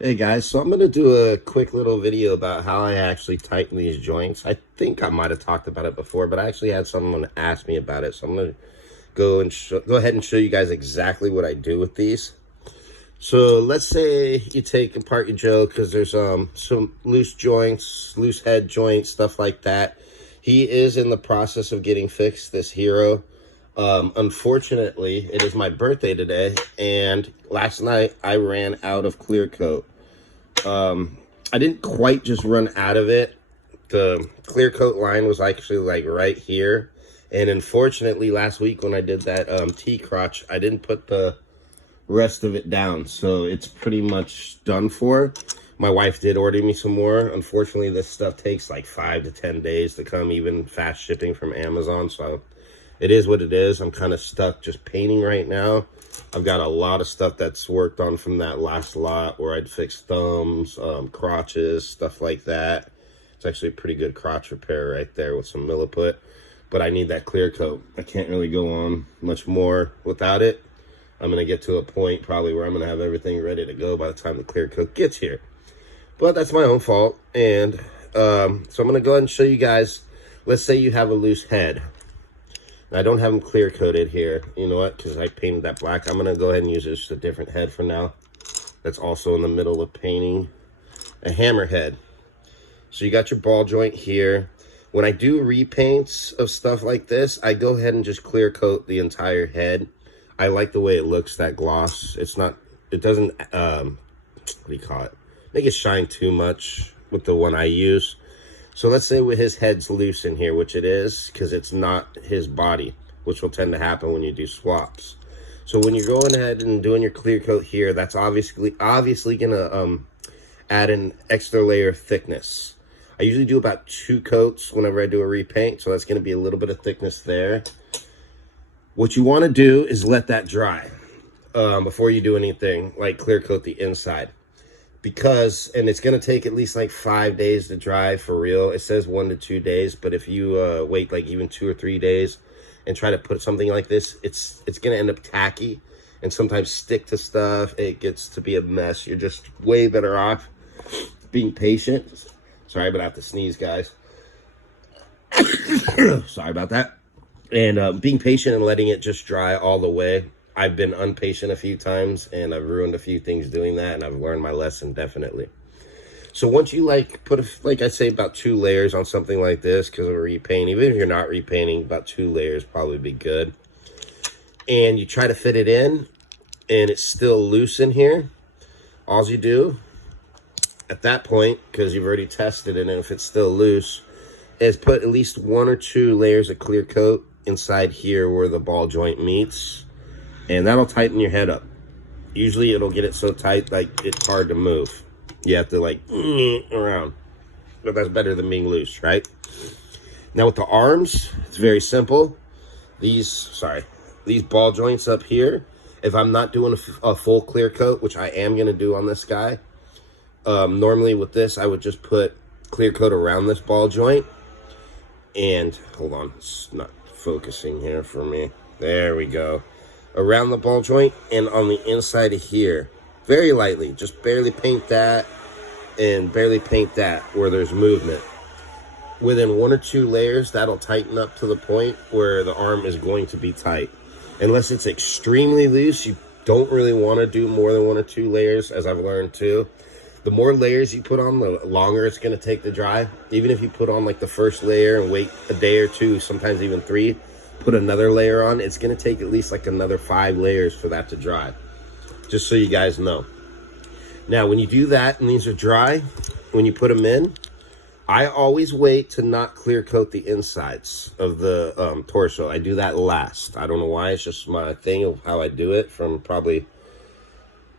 Hey guys, so I'm going to do a quick little video about how I actually tighten these joints. I think I might have talked about it before, but I actually had someone ask me about it. So I'm going to go ahead and show you guys exactly what I do with these. So let's say you take apart your Joe because there's some loose joints, loose head joints, stuff like that. He is in the process of getting fixed, this Hero. Unfortunately, it is my birthday today, and last night I ran out of clear coat. I didn't quite just run out of it. The clear coat line was actually like right here. And unfortunately, last week when I did that T-crotch, I didn't put the rest of it down. So it's pretty much done for. My wife did order me some more. Unfortunately, this stuff takes like 5 to 10 days to come, even fast shipping from Amazon. So it is what it is. I'm kind of stuck just painting right now. I've got a lot of stuff that's worked on from that last lot where I'd fix thumbs, crotches, stuff like that. It's actually a pretty good crotch repair right there with some Milliput. But I need that clear coat. I can't really go on much more without it. I'm going to get to a point probably where I'm going to have everything ready to go by the time the clear coat gets here. But that's my own fault. And so I'm going to go ahead and show you guys. Let's say you have a loose head. I don't have them clear coated here. You know what? Because I painted that black. I'm going to go ahead and use just a different head for now. That's also in the middle of painting a hammerhead. So you got your ball joint here. When I do repaints of stuff like this, I go ahead and just clear coat the entire head. I like the way it looks, that gloss. It doesn't, what do you call it? Make it shine too much with the one I use. So let's say with his head's loose in here, which it is, because it's not his body, which will tend to happen when you do swaps. So when you're going ahead and doing your clear coat here, that's obviously gonna add an extra layer of thickness. I usually do about 2 coats whenever I do a repaint, so that's gonna be a little bit of thickness there. What you want to do is let that dry before you do anything like clear coat the inside. And it's going to take at least like 5 days to dry for real. It says 1 to 2 days, but if you wait like even 2 or 3 days and try to put something like this, it's going to end up tacky and sometimes stick to stuff. It gets to be a mess. You're just way better off being patient. Sorry, but I have to sneeze, guys. Sorry about that. And being patient and letting it just dry all the way. I've been impatient a few times, and I've ruined a few things doing that, and I've learned my lesson, definitely. So once you, like I say, about 2 layers on something like this, because of repaint, even if you're not repainting, about 2 layers probably be good. And you try to fit it in, and it's still loose in here. All you do, at that point, because you've already tested it, and if it's still loose, is put at least 1 or 2 layers of clear coat inside here where the ball joint meets. And that'll tighten your head up. Usually it'll get it so tight like it's hard to move. You have to like around. But that's better than being loose, right? Now with the arms, it's very simple. These ball joints up here, if I'm not doing a full clear coat, which I am going to do on this guy, normally with this I would just put clear coat around this ball joint. And hold on, it's not focusing here for me. There we go. Around the ball joint and on the inside of here, very lightly, just barely paint that and barely paint that where there's movement. Within 1 or 2 layers, that'll tighten up to the point where the arm is going to be tight. Unless it's extremely loose, you don't really want to do more than 1 or 2 layers, as I've learned too. The more layers you put on, the longer it's going to take to dry. Even if you put on like the first layer and wait a day or 2, sometimes even 3, put another layer on, it's going to take at least like another 5 layers for that to dry. Just so you guys know. Now, when you do that and these are dry, when you put them in, I always wait to not clear coat the insides of the torso. I do that last. I don't know why. It's just my thing of how I do it from probably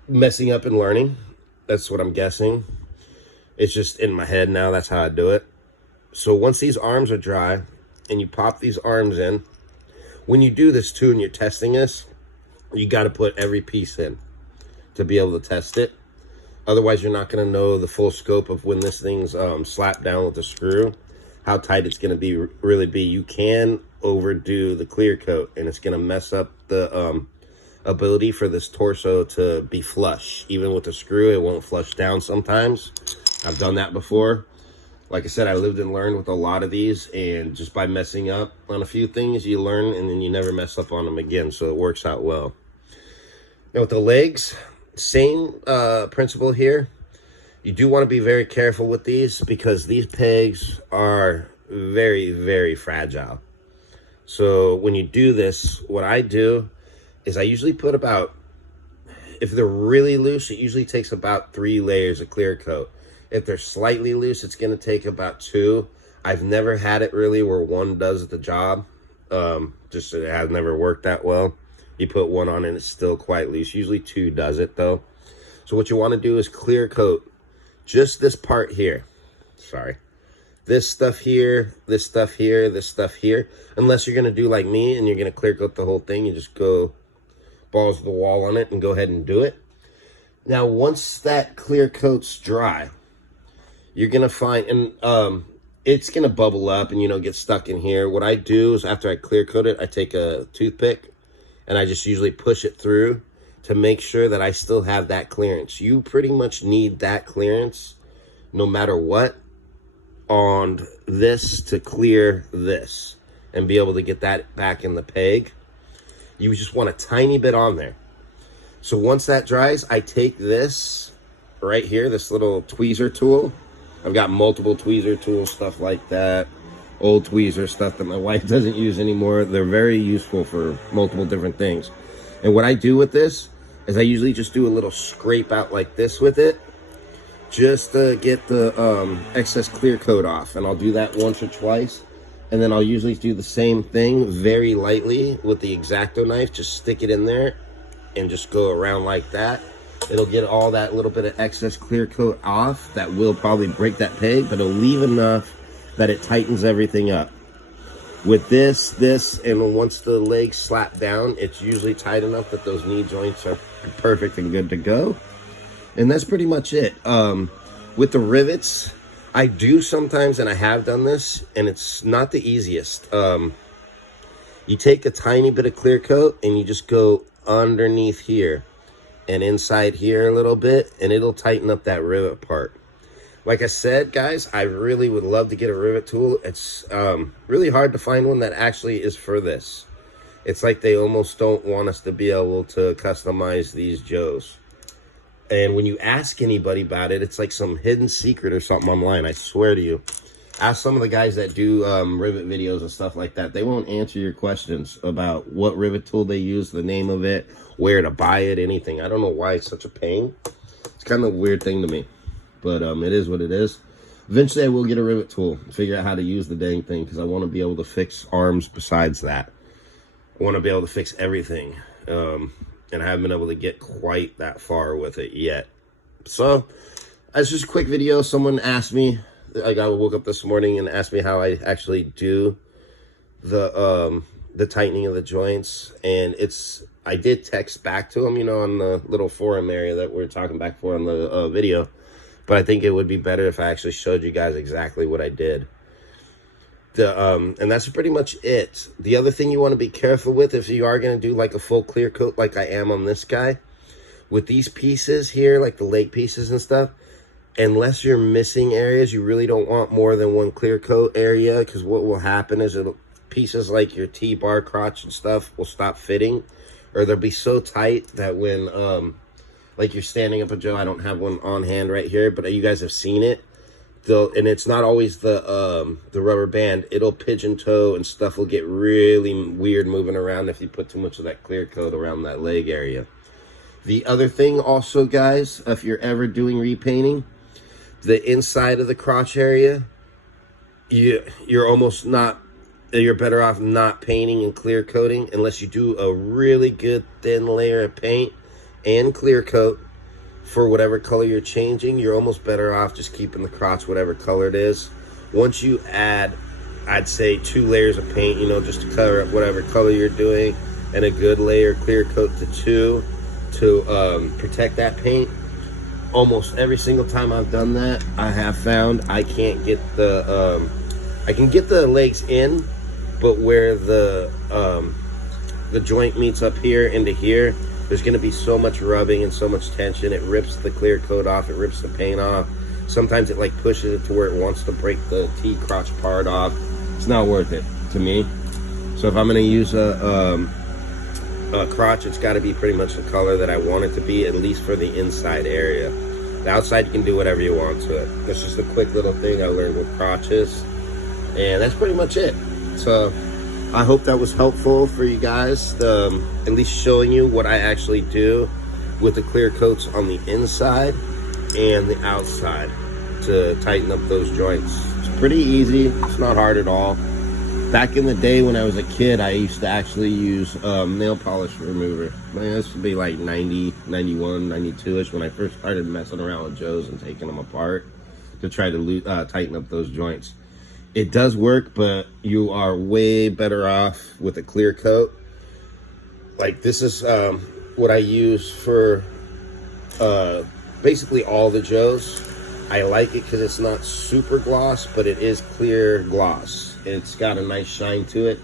messing up and learning. That's what I'm guessing. It's just in my head now. That's how I do it. So once these arms are dry and you pop these arms in, when you do this too and you're testing this, you got to put every piece in to be able to test it. Otherwise, you're not going to know the full scope of when this thing's slapped down with the screw, how tight it's going to really be. You can overdo the clear coat, and it's going to mess up the ability for this torso to be flush. Even with the screw, it won't flush down sometimes. I've done that before. Like I said, I lived and learned with a lot of these, and just by messing up on a few things, you learn, and then you never mess up on them again, so it works out well. Now with the legs, same principle here. You do want to be very careful with these because these pegs are very, very fragile. So when you do this, what I do is I usually put about, if they're really loose, it usually takes about 3 layers of clear coat. If they're slightly loose, it's going to take about 2. I've never had it really where 1 does the job. Just it has never worked that well. You put 1 on and it's still quite loose. Usually 2 does it though. So what you want to do is clear coat just this part here. Sorry. This stuff here, this stuff here, this stuff here. Unless you're going to do like me and you're going to clear coat the whole thing. You just go balls to the wall on it and go ahead and do it. Now once that clear coat's dry, you're going to find, and it's going to bubble up and, you know, get stuck in here. What I do is after I clear coat it, I take a toothpick and I just usually push it through to make sure that I still have that clearance. You pretty much need that clearance no matter what on this to clear this and be able to get that back in the peg. You just want a tiny bit on there. So once that dries, I take this right here, this little tweezer tool. I've got multiple tweezer tools, stuff like that. Old tweezer stuff that my wife doesn't use anymore. They're very useful for multiple different things. And what I do with this is I usually just do a little scrape out like this with it, just to get the excess clear coat off. And I'll do that once or twice. And then I'll usually do the same thing very lightly with the X-Acto knife. Just stick it in there and just go around like that. It'll get all that little bit of excess clear coat off. That will probably break that peg, but it'll leave enough that it tightens everything up. With this, and once the legs slap down, it's usually tight enough that those knee joints are perfect and good to go. And that's pretty much it. With the rivets, I do sometimes, and I have done this, and it's not the easiest. You take a tiny bit of clear coat and you just go underneath here and inside here a little bit, and it'll tighten up that rivet part. Like I said, guys, I really would love to get a rivet tool. It's really hard to find one that actually is for this. It's like they almost don't want us to be able to customize these Joes. And when you ask anybody about it, it's like some hidden secret or something online, I swear to you. Ask some of the guys that do rivet videos and stuff like that. They won't answer your questions about what rivet tool they use, the name of it, where to buy it, anything. I don't know why it's such a pain. It's kind of a weird thing to me. But it is what it is. Eventually I will get a rivet tool, figure out how to use the dang thing, because I want to be able to fix arms besides that. I want to be able to fix everything. And I haven't been able to get quite that far with it yet. So, that's just a quick video. Someone asked me, I woke up this morning and asked me how I actually do the tightening of the joints. And I did text back to him, you know, on the little forum area that we're talking back for on the video. But I think it would be better if I actually showed you guys exactly what I did. And that's pretty much it. The other thing you want to be careful with, if you are going to do like a full clear coat like I am on this guy, with these pieces here, like the leg pieces and stuff, unless you're missing areas, you really don't want more than one clear coat area, because what will happen is pieces like your T-bar, crotch and stuff will stop fitting, or they'll be so tight that when like you're standing up a Joe, I don't have one on hand right here, but you guys have seen it. And it's not always the rubber band. It'll pigeon toe and stuff will get really weird moving around if you put too much of that clear coat around that leg area. The other thing also, guys, if you're ever doing repainting, the inside of the crotch area, you're almost not, you're better off not painting and clear coating unless you do a really good thin layer of paint and clear coat for whatever color you're changing. You're almost better off just keeping the crotch whatever color it is. Once you add, I'd say 2 layers of paint, you know, just to cover up whatever color you're doing, and a good layer clear coat to 2 to protect that paint. Almost every single time I've done that, I have found I can't get the I can get the legs in, but where the joint meets up here into here, there's going to be so much rubbing and so much tension. It rips the clear coat off, it rips the paint off. Sometimes it like pushes it to where it wants to break the T-crotch part off. It's not worth it to me. So if I'm going to use a crotch, it's got to be pretty much the color that I want it to be, at least for the inside area. The outside, you can do whatever you want to it. That's just a quick little thing I learned with crotches. And that's pretty much it. So I hope that was helpful for you guys, at least showing you what I actually do with the clear coats on the inside and the outside to tighten up those joints. It's pretty easy. It's not hard at all. Back in the day when I was a kid, I used to actually use nail polish remover. This would be like 90, 91, 92-ish when I first started messing around with Joe's and taking them apart to try to tighten up those joints. It does work, but you are way better off with a clear coat. Like this is what I use for basically all the Joes. I like it because it's not super gloss, but it is clear gloss. It's got a nice shine to it.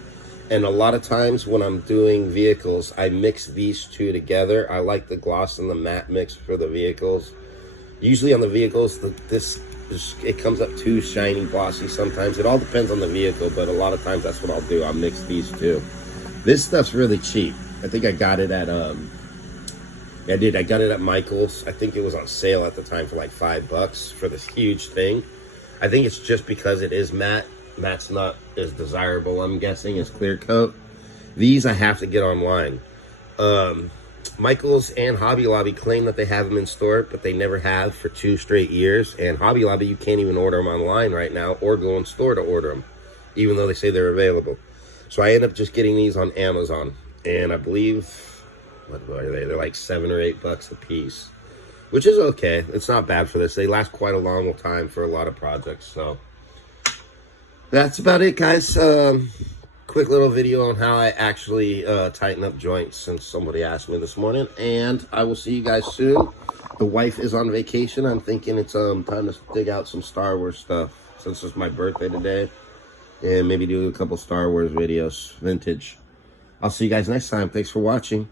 And a lot of times when I'm doing vehicles, I mix these two together. I like the gloss and the matte mix for the vehicles. Usually on the vehicles, it comes up too shiny, glossy sometimes. It all depends on the vehicle, but a lot of times that's what I'll do. I'll mix these two. This stuff's really cheap. I think I got it at I got it at Michael's. I think it was on sale at the time for like $5 for this huge thing. I think it's just because it is matte. Matte's not as desirable, I'm guessing, as clear coat. These I have to get online. Michael's and Hobby Lobby claim that they have them in store, but they never have for 2 straight years. And Hobby Lobby, you can't even order them online right now or go in store to order them, even though they say they're available. So I end up just getting these on Amazon. And I believe, what are they? They're like $7 or $8 a piece, which is okay. It's not bad for this. They last quite a long time for a lot of projects. So that's about it, guys. Quick little video on how I actually tighten up joints, since somebody asked me this morning. And I will see you guys soon. The wife is on vacation. I'm thinking it's time to dig out some Star Wars stuff, since it's my birthday today, and maybe do a couple Star Wars videos, vintage. I'll see you guys next time. Thanks for watching.